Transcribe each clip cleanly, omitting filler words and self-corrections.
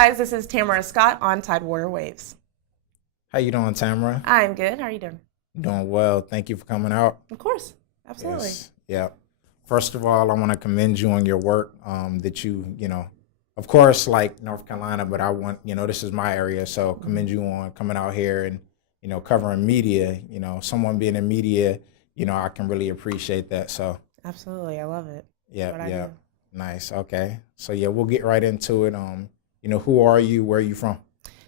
guys, this is Tamara Scott on Tidewater Waves. How you doing, Tamara? I'm good. How are you doing? Doing well. Thank you for coming out. Of course. Absolutely. Yes. Yeah. First of all, I want to commend you on your work that you know, of course, like North Carolina, but I want, this is my area. So commend you on coming out here and, covering media, someone being in media, I can really appreciate that. So. Absolutely. I love it. Yeah. Yeah. Nice. Okay. So yeah, we'll get right into it. Who are you? Where are you from?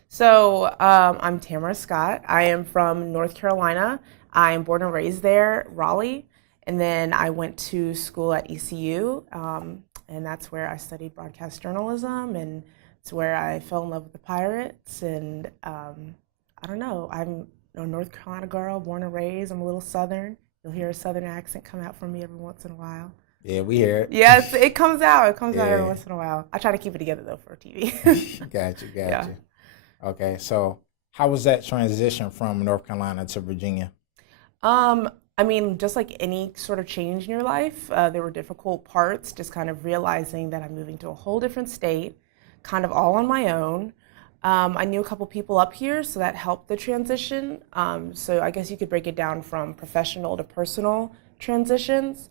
So I'm Tamara Scott. I am from North Carolina. I am born and raised there, Raleigh. And then I went to school at ECU, and that's where I studied broadcast journalism, and it's where I fell in love with the Pirates. And I don't know, I'm a North Carolina girl, born and raised. I'm a little Southern. You'll hear a Southern accent come out from me every once in a while. Yeah, we hear it. Yes, it comes out. It comes out every once in a while. I try to keep it together, though, for TV. Got you. Okay, so how was that transition from North Carolina to Virginia? I mean, just like any sort of change in your life, there were difficult parts, just kind of realizing that I'm moving to a whole different state, kind of all on my own. I knew a couple people up here, so that helped the transition. So I guess you could break it down from professional to personal transitions.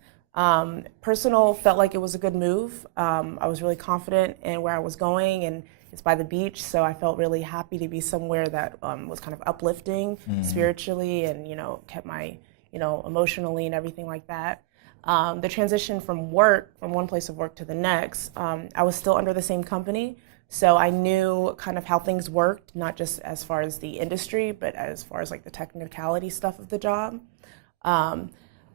Personal felt like it was a good move. I was really confident in where I was going, and it's by the beach, so I felt really happy to be somewhere that was kind of uplifting spiritually and, kept my, emotionally and everything like that. The transition from work, from one place of work to the next, I was still under the same company, so I knew kind of how things worked, not just as far as the industry, but as far as like the technicality stuff of the job.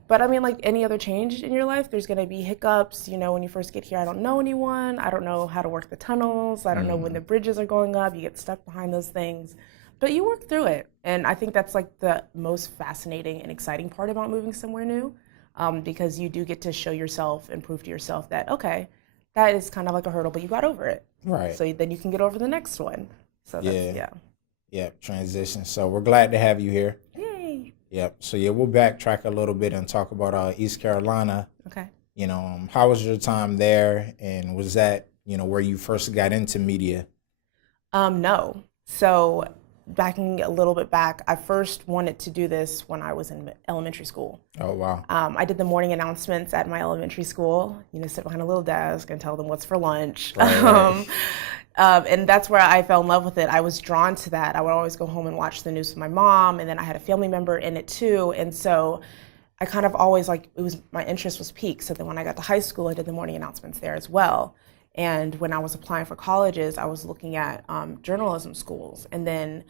But I mean, like any other change in your life, there's going to be hiccups. When you first get here, I don't know anyone. I don't know how to work the tunnels. I don't know when the bridges are going up. You get stuck behind those things. But you work through it. And I think that's like the most fascinating and exciting part about moving somewhere new, because you do get to show yourself and prove to yourself that, okay, that is kind of like a hurdle, but you got over it. Right. So then you can get over the next one. So that's, Yeah, transition. So we're glad to have you here. Yay. Yep. So yeah, we'll backtrack a little bit and talk about East Carolina. Okay. How was your time there, and was that where you first got into media? No. So backing a little bit back, I first wanted to do this when I was in elementary school. Oh wow. I did the morning announcements at my elementary school. Sit behind a little desk and tell them what's for lunch. Right. And that's where I fell in love with it. I was drawn to that. I would always go home and watch the news with my mom, and then I had a family member in it too. And so I kind of always my interest was piqued. So then when I got to high school, I did the morning announcements there as well. And when I was applying for colleges, I was looking at journalism schools. And then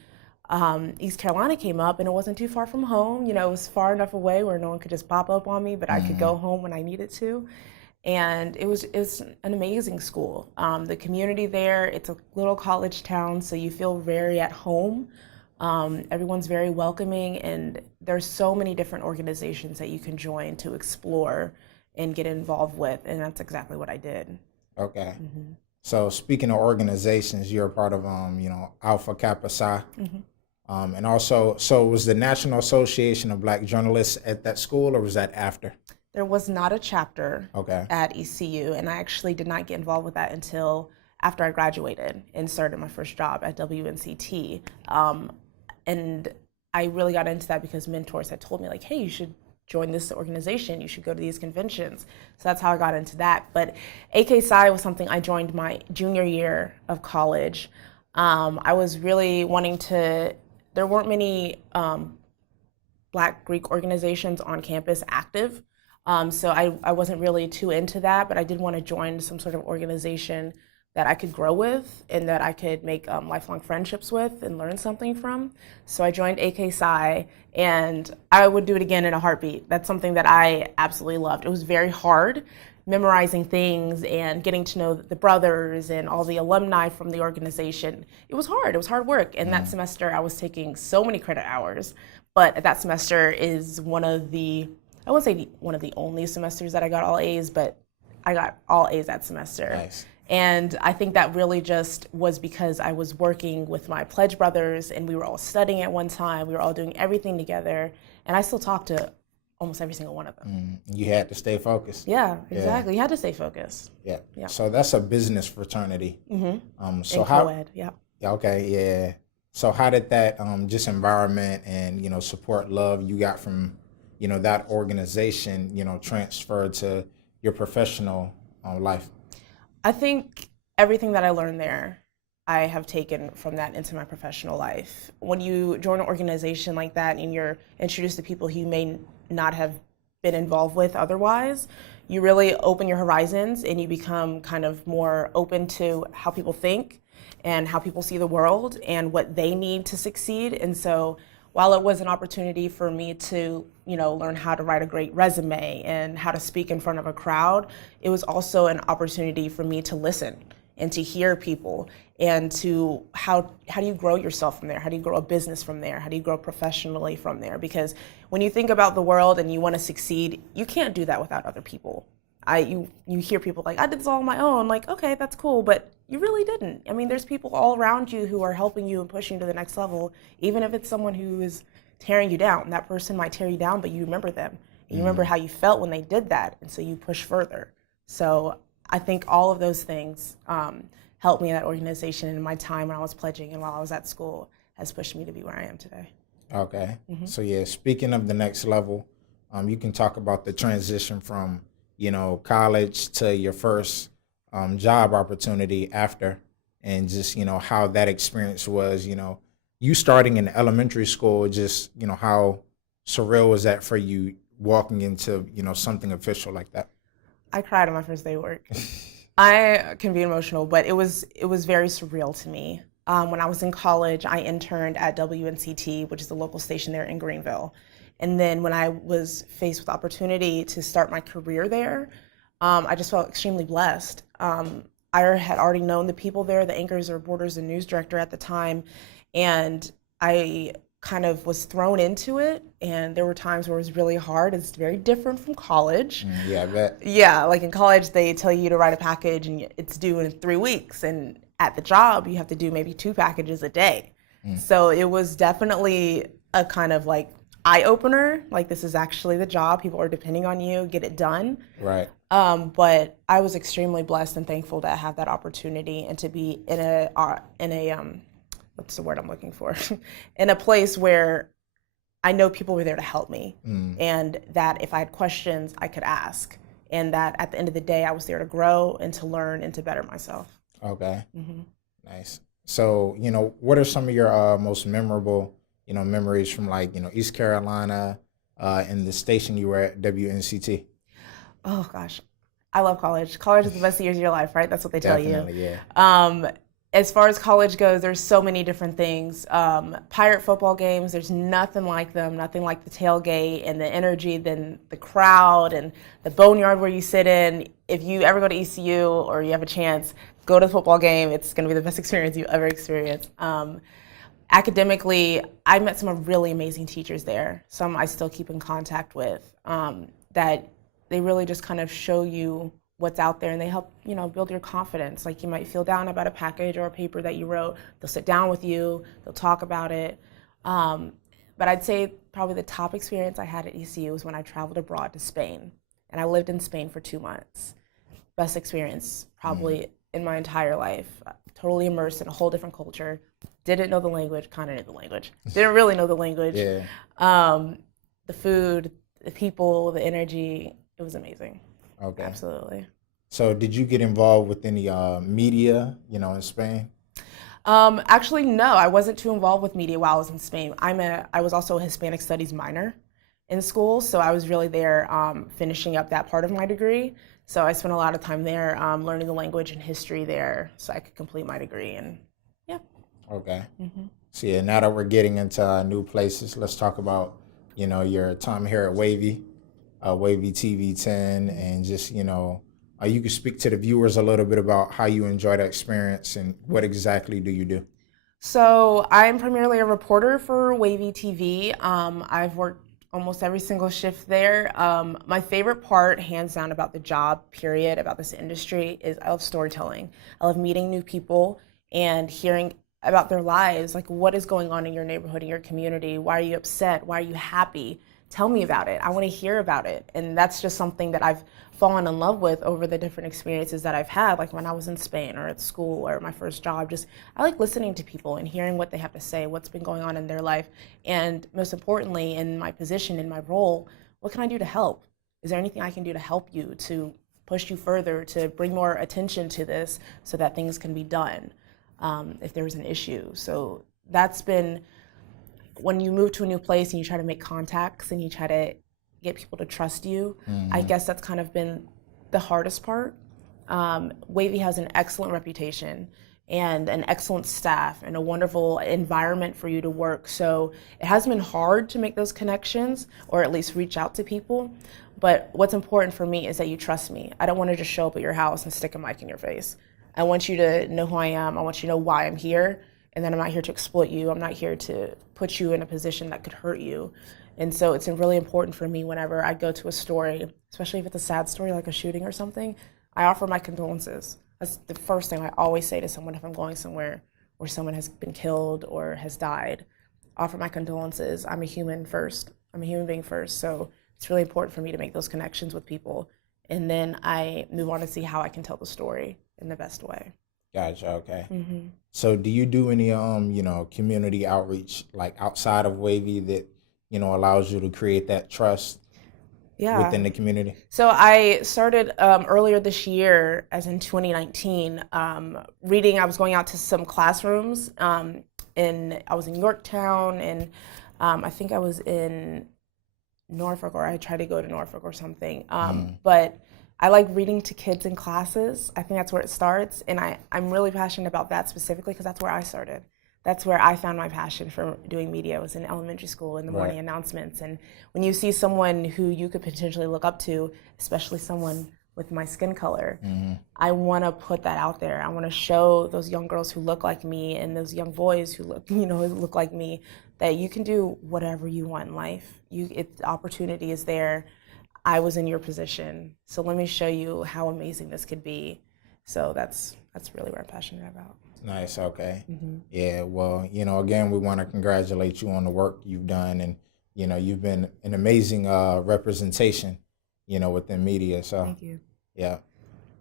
East Carolina came up, and it wasn't too far from home. It was far enough away where no one could just pop up on me, but I could go home when I needed to. And it was an amazing school. The community there, it's a little college town, so you feel very at home. Everyone's very welcoming, and there's so many different organizations that you can join to explore and get involved with, and that's exactly what I did. Okay. So speaking of organizations, you're a part of Alpha Kappa Psi. And also, so was the National Association of Black Journalists at that school, or was that after? There was not a chapter Okay. at ECU, and I actually did not get involved with that until after I graduated and started my first job at WNCT. And I really got into that because mentors had told me, like, hey, you should join this organization, you should go to these conventions. So that's how I got into that. But AK Psi was something I joined my junior year of college. I was really wanting to, there weren't many Black Greek organizations on campus active. So I wasn't really too into that, but I did want to join some sort of organization that I could grow with and that I could make lifelong friendships with and learn something from. So I joined AK Psi, and I would do it again in a heartbeat. That's something that I absolutely loved. It was very hard, memorizing things and getting to know the brothers and all the alumni from the organization. It was hard work. And that semester I was taking so many credit hours, but that semester is one of the, I wouldn't say one of the only semesters that I got all A's, but I got all A's that semester. Nice. And I think that really just was because I was working with my pledge brothers, and we were all studying at one time. We were all doing everything together. And I still talk to almost every single one of them. You had to stay focused. Yeah, exactly. You had to stay focused. Yeah. Yeah. So that's a business fraternity. So And how? co-ed, yeah. Okay, yeah. So how did that just environment and support love you got from that organization transfer to your professional life? I think everything that I learned there, I have taken from that into my professional life. When you join an organization like that and you're introduced to people who you may not have been involved with otherwise, you really open your horizons and you become kind of more open to how people think and how people see the world and what they need to succeed. And so while it was an opportunity for me to, learn how to write a great resume and how to speak in front of a crowd, it was also an opportunity for me to listen and to hear people and to how do you grow yourself from there? How do you grow a business from there? How do you grow professionally from there? Because when you think about the world and you want to succeed, you can't do that without other people. You hear people like, I did this all on my own. Like, okay, that's cool, but you really didn't. I mean, there's people all around you who are helping you and pushing you to the next level, even if it's someone who is tearing you down. That person might tear you down, but you remember them. And you remember how you felt when they did that, and so you push further. So I think all of those things helped me in that organization, and my time when I was pledging and while I was at school has pushed me to be where I am today. Okay. So yeah, speaking of the next level, you can talk about the transition from college to your first job opportunity after, and just how that experience was. You starting in elementary school, just how surreal was that for you walking into something official like that? I cried on my first day of work. I can be emotional, but it was very surreal to me. When I was in college, I interned at WNCT, which is the local station there in Greenville. And then when I was faced with the opportunity to start my career there, I just felt extremely blessed. I had already known the people there, the anchors, the reporters, the news director at the time, and I kind of was thrown into it, and there were times where it was really hard. It's very different from college. Yeah, I bet. Yeah, like in college, they tell you to write a package and it's due in 3 weeks, and at the job, you have to do maybe 2 packages a day. So it was definitely a kind of like eye-opener, like this is actually the job, people are depending on you, get it done. Right. But I was extremely blessed and thankful to have that opportunity and to be in a what's the word I'm looking for? in a place where I know people were there to help me, and that if I had questions, I could ask, and that at the end of the day, I was there to grow and to learn and to better myself. Okay. Nice. So, what are some of your most memorable, memories from like, East Carolina and the station you were at, WNCT? Oh gosh, I love college. College is the best years of your life, right? That's what they tell you. Definitely, yeah. As far as college goes, there's so many different things. Pirate football games, there's nothing like them, nothing like the tailgate and the energy, then the crowd and the boneyard where you sit in. If you ever go to ECU or you have a chance, go to the football game. It's going to be the best experience you ever experienced. Academically, I met some really amazing teachers there. Some I still keep in contact with, that they really just kind of show you what's out there, and they help build your confidence. Like you might feel down about a package or a paper that you wrote, they'll sit down with you, they'll talk about it. But I'd say probably the top experience I had at ECU was when I traveled abroad to Spain, and I lived in Spain for 2 months. Best experience probably in my entire life. Totally immersed in a whole different culture. Didn't know the language, kind of knew the language. Didn't really know the language. Yeah. The food, the people, the energy, it was amazing. Okay. Absolutely. So did you get involved with any media, in Spain? Actually, no, I wasn't too involved with media while I was in Spain. I was also a Hispanic Studies minor in school, so I was really there finishing up that part of my degree. So I spent a lot of time there learning the language and history there so I could complete my degree, and yeah. Okay. So yeah, now that we're getting into new places, let's talk about, your time here at WAVY. WAVY-TV 10, and just, you can speak to the viewers a little bit about how you enjoy the experience and what exactly do you do? So I'm primarily a reporter for WAVY-TV. I've worked almost every single shift there. My favorite part, hands down, about the job, period, about this industry is I love storytelling. I love meeting new people and hearing about their lives, like what is going on in your neighborhood, in your community, why are you upset, why are you happy? tell me about it. I want to hear about it. And that's just something that I've fallen in love with over the different experiences that I've had, like when I was in Spain or at school or my first job. Just, I like listening to people and hearing what they have to say, what's been going on in their life, and most importantly, in my position, in my role, what can I do to help? Is there anything I can do to help you, to push you further, to bring more attention to this so that things can be done if there's an issue? So that's been, when you move to a new place and you try to make contacts and you try to get people to trust you, I guess that's kind of been the hardest part. WAVY has an excellent reputation and an excellent staff and a wonderful environment for you to work. So it hasn't been hard to make those connections or at least reach out to people. But what's important for me is that you trust me. I don't want to just show up at your house and stick a mic in your face. I want you to know who I am. I want you to know why I'm here. And then I'm not here to exploit you. I'm not here to put you in a position that could hurt you. And so it's really important for me whenever I go to a story, especially if it's a sad story like a shooting or something, I offer my condolences. That's the first thing I always say to someone if I'm going somewhere where someone has been killed or has died. Offer my condolences. I'm a human first. I'm a human being first. So it's really important for me to make those connections with people. And then I move on to see how I can tell the story in the best way. Gotcha. Okay. So do you do any community outreach like outside of WAVY that allows you to create that trust within the community? So I started earlier this year, as in 2019, reading. I was going out to some classrooms I was in Yorktown, and I think I was in Norfolk, or I tried to go to Norfolk or something. But I like reading to kids in classes. I think that's where it starts, and I'm really passionate about that specifically because that's where I started. That's where I found my passion for doing media, was in elementary school, in the morning announcements. And when you see someone who you could potentially look up to, especially someone with my skin color, I want to put that out there. I want to show those young girls who look like me and those young boys who look like me that you can do whatever you want in life. The opportunity is there. I was in your position, so let me show you how amazing this could be. So that's really what I'm passionate about. Nice. Okay. Yeah. Well, again, we want to congratulate you on the work you've done, and you've been an amazing representation, within media. So thank you. Yeah.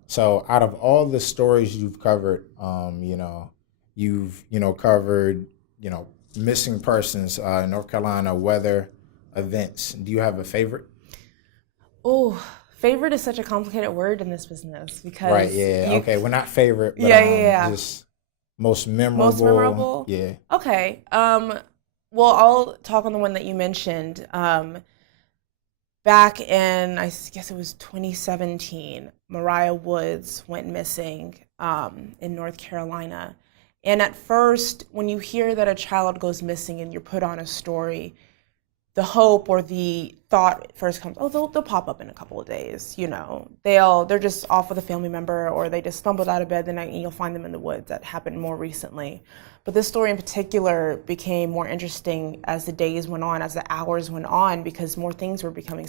So out of all the stories you've covered, you've covered missing persons, North Carolina weather events. Do you have a favorite? Oh, favorite is such a complicated word in this business because right. Yeah. Okay. Well, not favorite, but just most memorable. Most memorable? Yeah. Okay. Well, I'll talk on the one that you mentioned. Back in, I guess it was 2017, Mariah Woods went missing in North Carolina. And at first, when you hear that a child goes missing and you're put on a story, the hope or the thought first comes, oh, they'll pop up in a couple of days, they're just off with a family member, or they just stumbled out of bed the night and you'll find them in the woods. That happened more recently. But this story in particular became more interesting as the days went on, as the hours went on, because more things were becoming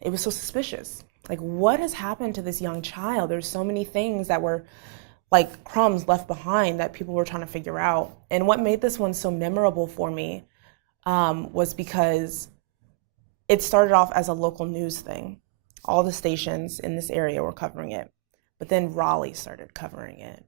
it was so suspicious. Like, what has happened to this young child? There's so many things that were like crumbs left behind that people were trying to figure out. And what made this one so memorable for me was because it started off as a local news thing. All the stations in this area were covering it, but then Raleigh started covering it,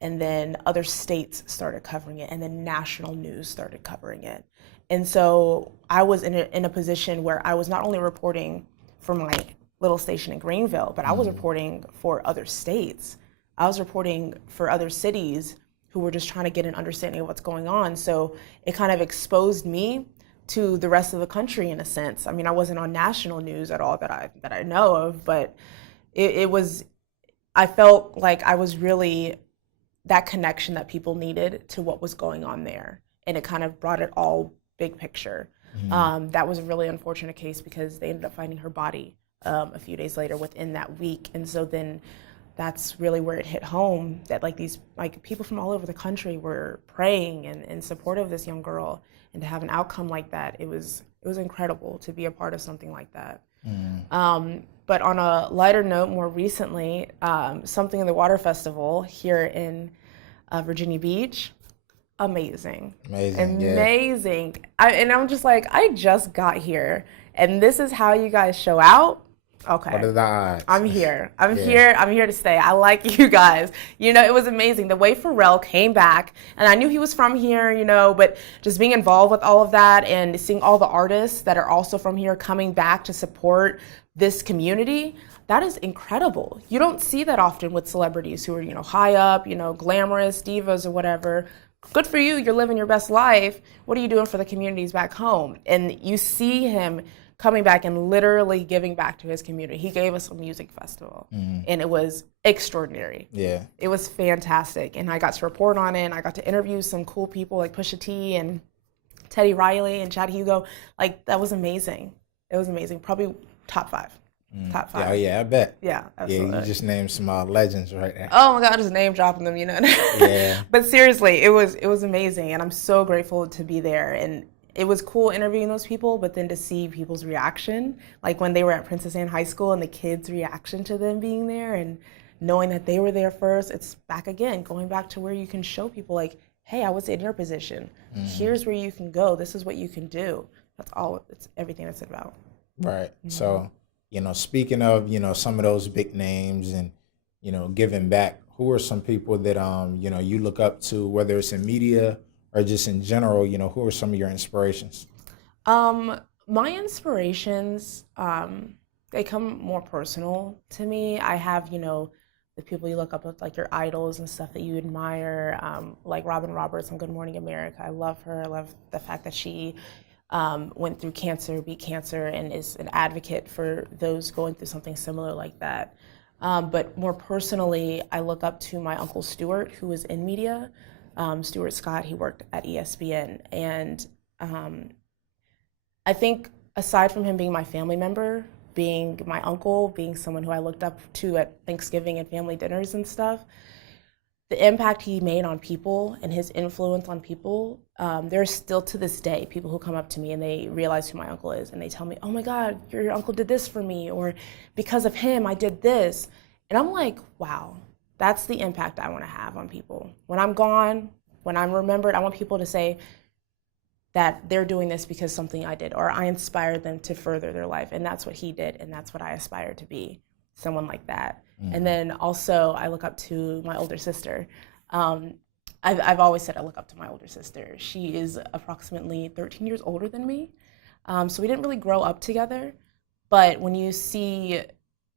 and then other states started covering it, and then national news started covering it. And so I was in a position where I was not only reporting for my little station in Greenville, but I was reporting for other states. I was reporting for other cities who were just trying to get an understanding of what's going on. So it kind of exposed me to the rest of the country in a sense. I mean, I wasn't on national news at all that I know of, but I felt like I was really that connection that people needed to what was going on there. And it kind of brought it all big picture. That was a really unfortunate case because they ended up finding her body a few days later within that week. And so then that's really where it hit home, that these people from all over the country were praying and in support of this young girl, and to have an outcome like that, it was incredible to be a part of something like that. But on a lighter note, more recently, Something in the Water Festival here in Virginia Beach, amazing. Amazing, yeah. Amazing. And I'm just like, I just got here, and this is how you guys show out? What Okay. are the odds? I'm here. I'm Yeah. here. I'm here to stay. I like you guys. You know, it was amazing. The way Pharrell came back, and I knew he was from here, you know, but just being involved with all of that and seeing all the artists that are also from here coming back to support this community, that is incredible. You don't see that often with celebrities who are, you know, high up, you know, glamorous divas or whatever. Good for you. You're living your best life. What are you doing for the communities back home? And you see him coming back and literally giving back to his community. He gave us a music festival, and it was extraordinary. Yeah. It was fantastic, and I got to report on it, and I got to interview some cool people like Pusha T and Teddy Riley and Chad Hugo. Like, that was amazing. It was amazing. Probably top 5. Top 5. Yeah, yeah, I bet. Yeah, absolutely. Yeah, you just named some legends right there. Oh my God, just name dropping them, you know. Yeah. But seriously, it was amazing, and I'm so grateful to be there. And it was cool interviewing those people, but then to see people's reaction, like when they were at Princess Anne High School and the kids' reaction to them being there and knowing that they were there first, it's back again, going back to where you can show people like, hey, I was in your position. Here's where you can go. This is what you can do. That's all, it's everything that's about. Right. So, you know, speaking of, you know, some of those big names and, you know, giving back, who are some people that, you know, you look up to, whether it's in media or just in general, you know, who are some of your inspirations? My inspirations, they come more personal to me. I have, you know, the people you look up with, like your idols and stuff that you admire, like Robin Roberts on Good Morning America. I love her. I love the fact that she went through cancer, beat cancer, and is an advocate for those going through something similar like that. But more personally, I look up to my Uncle Stuart, who is in media. Stuart Scott, he worked at ESPN. And I think aside from him being my family member, being my uncle, being someone who I looked up to at Thanksgiving and family dinners and stuff, the impact he made on people and his influence on people, there's still to this day people who come up to me and they realize who my uncle is and they tell me, oh my God, your uncle did this for me, or because of him, I did this. And I'm like, wow, that's the impact I want to have on people. When I'm gone, when I'm remembered, I want people to say that they're doing this because something I did, or I inspired them to further their life. And that's what he did, and that's what I aspire to be, someone like that. And then also I look up to my older sister. I've always said I look up to my older sister. She is approximately 13 years older than me. So we didn't really grow up together, but when you see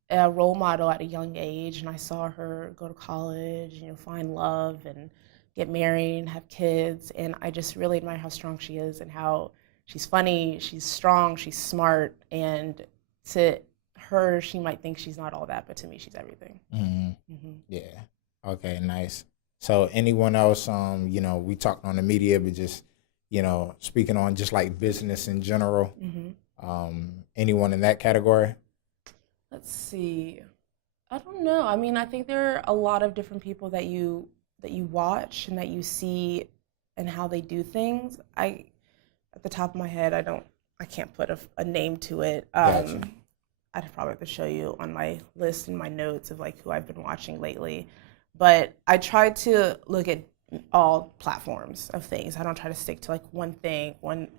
a role model at a young age, and I saw her go to college, you know, find love and get married and have kids, and I just really admire how strong she is and how she's funny, she's strong, she's smart, and to her, she might think she's not all that, but to me, she's everything. Yeah. Okay, nice. So anyone else, you know, we talked on the media, but just, you know, speaking on just like business in general, anyone in that category? Let's see. I don't know. I mean, I think there are a lot of different people that you watch and that you see and how they do things. At the top of my head, I can't put a name to it. Gotcha. I'd probably have to show you on my list and my notes of like who I've been watching lately. But I try to look at all platforms of things. I don't try to stick to like one thing, one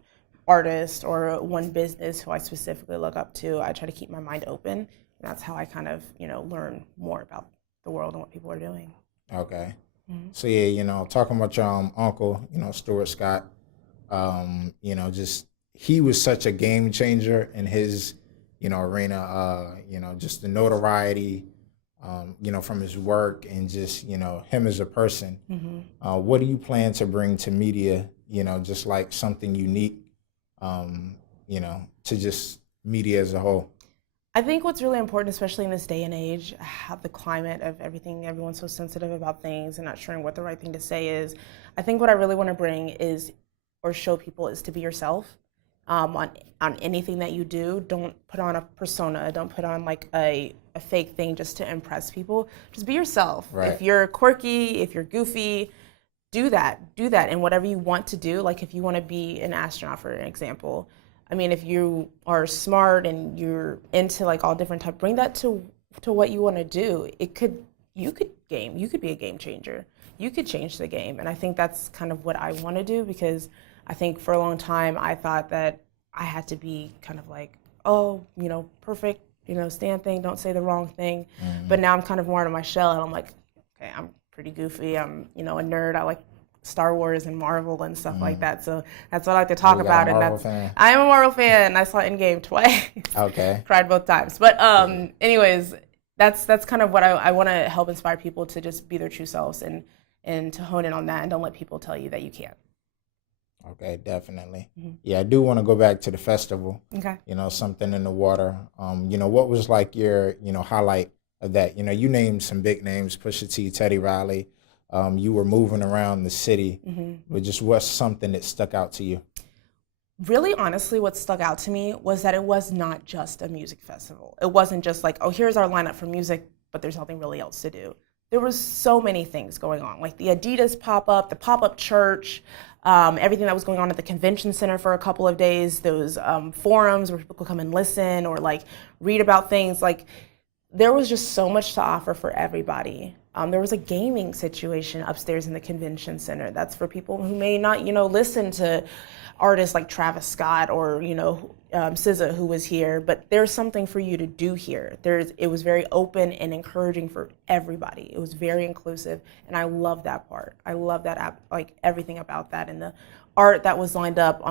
artist, or one business who I specifically look up to. I try to keep my mind open. And that's how I kind of, you know, learn more about the world and what people are doing. Okay. So yeah, you know, talking about your uncle, you know, Stuart Scott, you know, just he was such a game changer in his, you know, arena, you know, just the notoriety, you know, from his work and just, you know, him as a person. What do you plan to bring to media, you know, just like something unique, you know, to just media as a whole? I think what's really important, especially in this day and age, how the climate of everything, everyone's so sensitive about things and not sure what the right thing to say is. I think what I really want to bring is, or show people, is to be yourself. On anything that you do. Don't put on a persona. Don't put on like a fake thing just to impress people. Just be yourself. Right. If you're quirky, if you're goofy, do that. And whatever you want to do, like if you want to be an astronaut, for an example. I mean, if you are smart and you're into like all different bring that to what you want to do. You could be a game changer. you could change the game. And I think that's kind of what I want to do, because I think for a long time I thought that I had to be kind of like, oh, perfect, stand thing, don't say the wrong thing. But now I'm kind of more out of my shell, and I'm like, okay, I'm pretty goofy. I'm, a nerd. I like Star Wars and Marvel and stuff like that. So that's what I like to talk about. And that's fan? I am a Marvel fan. I saw Endgame twice. Okay. Cried both times. But anyways, that's kind of what I want to help inspire people to just be their true selves and to hone in on that, and don't let people tell you that you can't. Okay, definitely. Yeah, I do want to go back to the festival. Okay. Something in the water. What was like your, highlight of that? You named some big names, Pusha T, Teddy Riley. You were moving around the city, but just what's something that stuck out to you? Really, honestly, what stuck out to me was that it was not just a music festival. It wasn't just like, oh, here's our lineup for music, but there's nothing really else to do. There was so many things going on, like the Adidas pop-up, the pop-up church, everything that was going on at the convention center for a couple of days, those forums where people could come and listen or like read about things. Like, there was just so much to offer for everybody. There was a gaming situation upstairs in the convention center. That's for people who may not, listen to artists like Travis Scott or, SZA, who was here, but there's something for you to do here. It was very open and encouraging for everybody. It was very inclusive, and I love that part. I love that, like everything about that, and the art that was lined up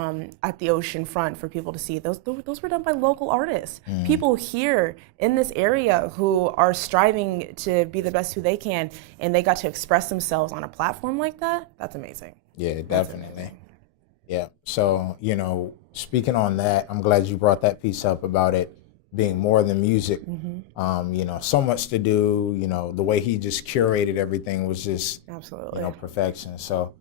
at the ocean front for people to see. Those were done by local artists. People here in this area who are striving to be the best who they can, and they got to express themselves on a platform like that. That's amazing. Yeah, definitely. Yeah. So, speaking on that, I'm glad you brought that piece up about it being more than music. So much to do. The way he just curated everything was just absolutely perfection. So,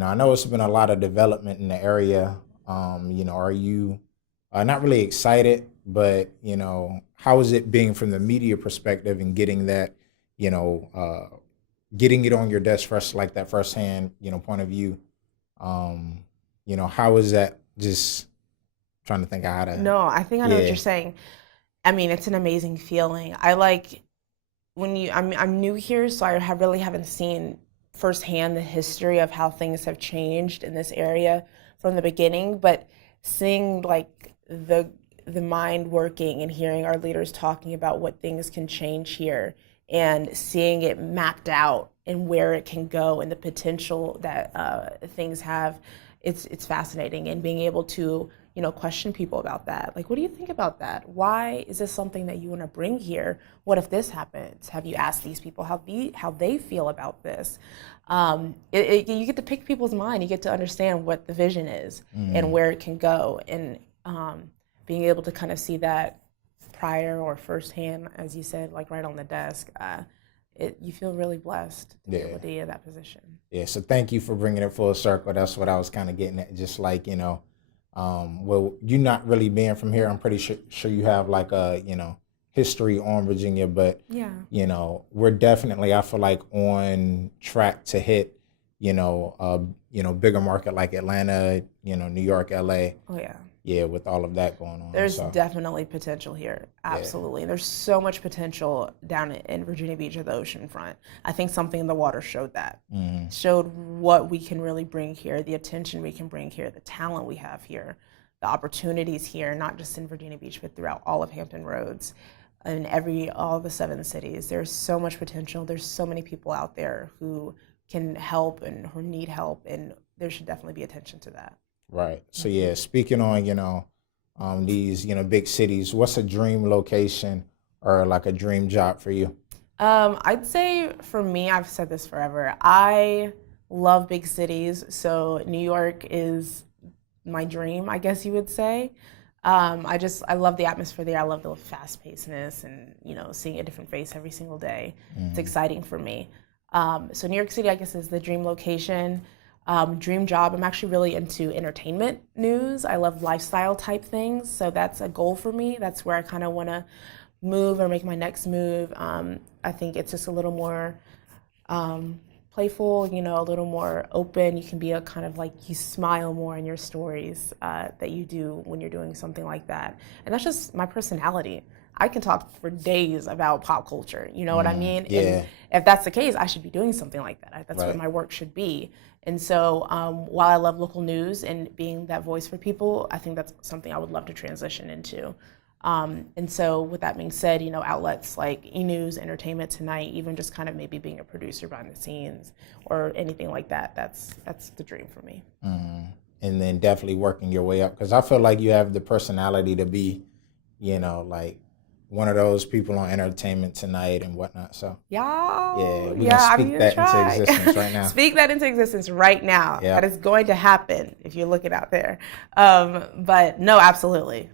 I know it's been a lot of development in the area. Are you not really excited, but how is it being from the media perspective and getting that, getting it on your desk first, like that firsthand, point of view? How is that? Just trying to think of how to. No, I think I know what you're saying. I mean, it's an amazing feeling. I like when I'm new here, so I really haven't seen firsthand the history of how things have changed in this area from the beginning, but seeing like the mind working and hearing our leaders talking about what things can change here and seeing it mapped out and where it can go and the potential that things have, it's fascinating. And being able to question people about that. Like, what do you think about that? Why is this something that you want to bring here? What if this happens? Have you asked these people how they feel about this? You get to pick people's mind. You get to understand what the vision is and where it can go. And being able to kind of see that prior or firsthand, as you said, like right on the desk, you feel really blessed to be able to be in that position. Yeah, so thank you for bringing it full circle. That's what I was kind of getting at. Just like, well, you not really being from here, I'm pretty sure you have like a, history on Virginia, but, we're definitely, I feel like, on track to hit, bigger market like Atlanta, New York, LA. Oh, yeah. Yeah, with all of that going on. There's definitely potential here. Absolutely. Yeah. There's so much potential down in Virginia Beach at the ocean front. I think Something in the Water showed that. Showed what we can really bring here, the attention we can bring here, the talent we have here, the opportunities here, not just in Virginia Beach, but throughout all of Hampton Roads and all the 7 cities. There's so much potential. There's so many people out there who can help and who need help, and there should definitely be attention to that. Right. So yeah, speaking on, these, big cities, what's a dream location or like a dream job for you? I'd say for me, I've said this forever, I love big cities. So New York is my dream, I guess you would say. I love the atmosphere there. I love the fast pacedness and, seeing a different face every single day. It's exciting for me. So New York City, I guess, is the dream location. Dream job, I'm actually really into entertainment news. I love lifestyle type things, so that's a goal for me. That's where I kind of want to move or make my next move. I think it's just a little more playful, a little more open. You can be a kind of like, you smile more in your stories that you do when you're doing something like that. And that's just my personality. I can talk for days about pop culture. You know what I mean? Yeah. And if that's the case, I should be doing something like that. That's what Right. my work should be. And so while I love local news and being that voice for people, I think that's something I would love to transition into. And so with that being said, you know, outlets like e-news, Entertainment Tonight, even just kind of maybe being a producer behind the scenes or anything like that, that's the dream for me. And then definitely working your way up, because I feel like you have the personality to be, you know, like one of those people on Entertainment Tonight and whatnot. So Yeah, we're gonna speak that into existence right now. Speak that into existence right now. Yeah. That is going to happen if you're looking out there. But no, absolutely.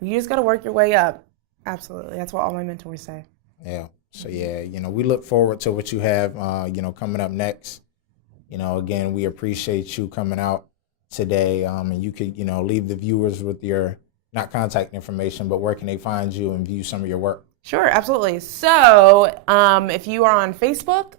You just got to work your way up. Absolutely. That's what all my mentors say. Yeah. So yeah, you know, we look forward to what you have, you know, coming up next. You know, again, we appreciate you coming out today. And you could, you know, leave the viewers with your, not contact information, but where can they find you and view some of your work? Sure, absolutely. So if you are on Facebook,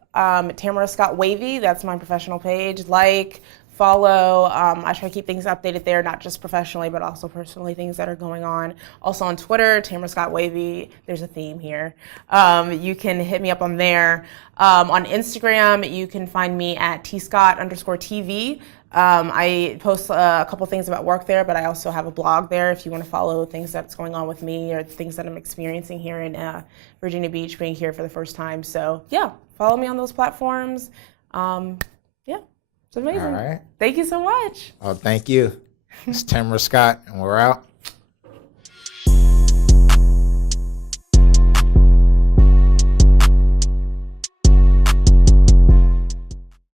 Tamara Scott Wavy, that's my professional page. Like, follow. I try to keep things updated there, not just professionally, but also personally, things that are going on. Also on Twitter, Tamara Scott Wavy. There's a theme here. You can hit me up on there. On Instagram, you can find me at tscott_TV. I post a couple things about work there, but I also have a blog there if you want to follow things that's going on with me or things that I'm experiencing here in Virginia Beach, being here for the first time. So yeah, follow me on those platforms. Yeah, it's amazing. All right. Thank you so much. Oh, thank you. It's Tamara Scott, and we're out.